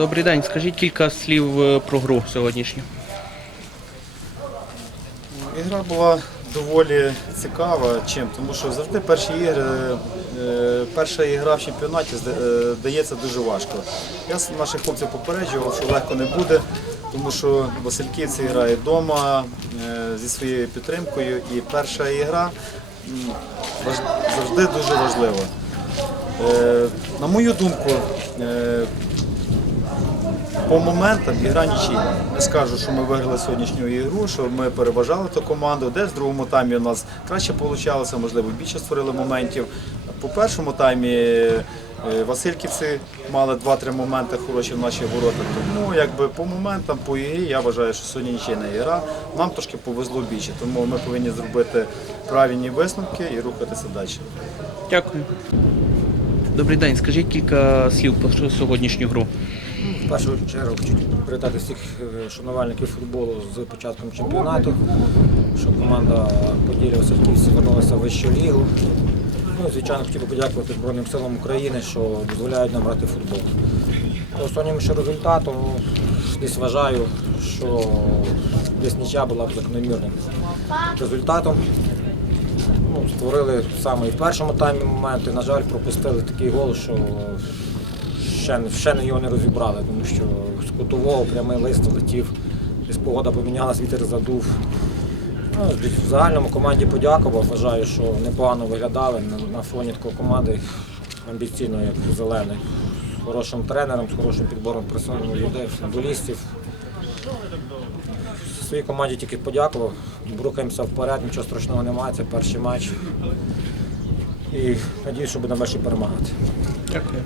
Добрий день. Скажіть кілька слів е, про гру сьогоднішню. Ігра була доволі цікава. Чим? Тому що завжди перші ігри, е, перша ігра в чемпіонаті е, дається дуже важко. Я наших хлопців попереджував, що легко не буде, тому що Васильківці грає вдома зі своєю підтримкою. І перша ігра завжди дуже важлива. На мою думку, по моментам ігра нічийна. Не скажу, що ми виграли сьогоднішню ігру, що ми переважали ту команду. Десь в другому таймі у нас краще вийшло, можливо, більше створили моментів. По першому таймі е, Васильківці мали 2-3 моменти хороші в наші ворота. Тому якби по моментам, по ігрі, я вважаю, що сьогодні нічийна ігра. Нам трошки повезло більше, тому ми повинні зробити правильні висновки і рухатися далі. Дякую. Добрий день. Скажіть кілька слів про сьогоднішню гру. В першу чергу хочу привітати всіх е, шанувальників футболу з початком чемпіонату, що команда Поділля Васильківці вернулася в вищу лігу. Ну, звичайно, хотів би подякувати Збройним силам України, що дозволяють нам грати в футбол. По ще результату десь вважаю, що десь нічия була б закономірним результатом. Ну, створили саме і в першому таймі моменти. На жаль, пропустили такий гол, що ще, ще його не розібрали, тому що з кутового прямий лист летів, десь погода помінялась, вітер задув. Ну, в загальному команді подякував. Вважаю, що непогано виглядали на, фоні такої команди амбіційної, як зелений. З хорошим тренером, з хорошим підбором персональних людей, футболістів. Своїй команді тільки подякував. Рухаємося вперед, нічого страшного немає, це перший матч. І надіюсь, що будемо ще перемагати. Дякую.